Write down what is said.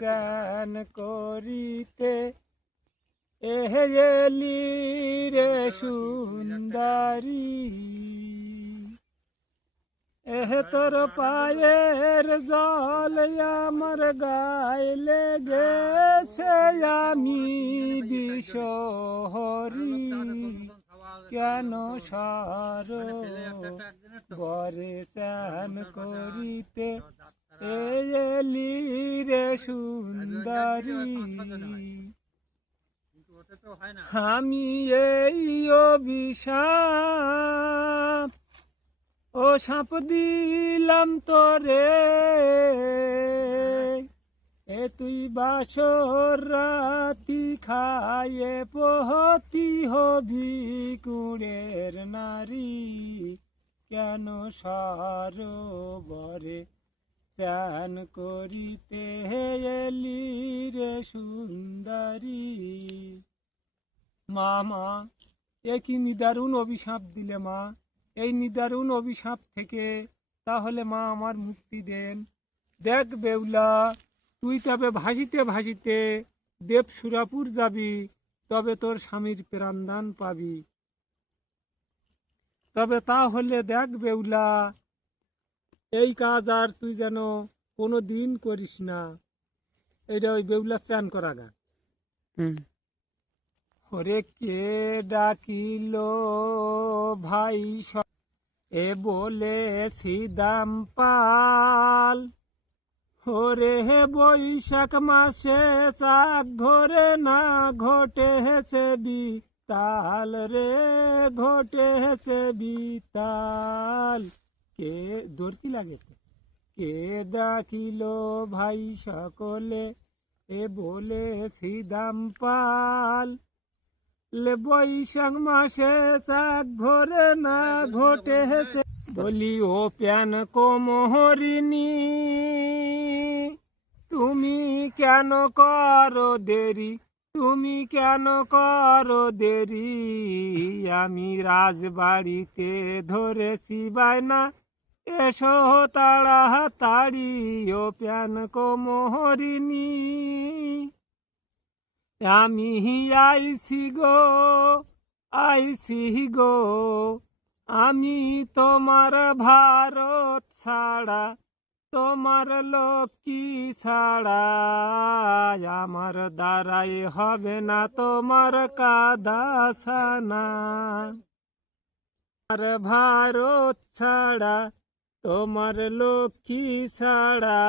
চান করিতে এলি রে সুন্দরী, তোর পায়ের জল আমার গায়ে লেগেছে, আমি বিষহরি কেন সার বরে চান করিতে এলি রে সুন্দরী। আমি এই অভিশাপ ও সাপ দিলাম তোরে, তুই বাসর রাতি খায়ে পহতি হবি কুড়ের নারী, কেন সরোবরে চান করিতে এলি রে সুন্দরী। মা এ কি নিদারুণ অভিশাপ দিলে মা, এই নিদারুণ অভিশাপ থেকে তাহলে মা আমার মুক্তি দেন। দেখ বেউলা, তুই তবে ভাসিতে ভাসিতে দেবসুরাপুর যাবি, তবে তোর স্বামীর প্রাণদান পাবি। তবে তাহলে দেখ বেউলা, এই কাজ আর তুই যেন কোনো দিন করিস না। এইটা ওই বেউলা চান করা গা। ওরে কে ডাকিল ভাই এ বলেছি দাম পাল, ওরে হে বৈশাখ মাসে চাক ধরে না ঘটেছে বিতাল রে, ঘটেছে বিতাল। কে দরকি লাগে, কে ডাকিল ভাই সকলে এ বলেছি দাম পাল, বৈশাখ মাসে চাক ঘরে না ঘটেছে। বলি ও প্যান কোমহরিণী, তুমি কেন করো দেরি, তুমি কেন করো দেরি, আমি রাজবাড়িতে ধরেছি বায়না, এসো তাড়াতাড়ি ও প্যান কোমহরিণী। আমি আইছি গো, আইছি গো, আমি তোমার ভারত ছাড়া, তোমার লক্ষ্মী ছাড়া, আমার দ্বারাই হবে না তোমার কাদাছানা। আমার ভারত ছাড়া, তোমার লক্ষ্মী ছাড়া।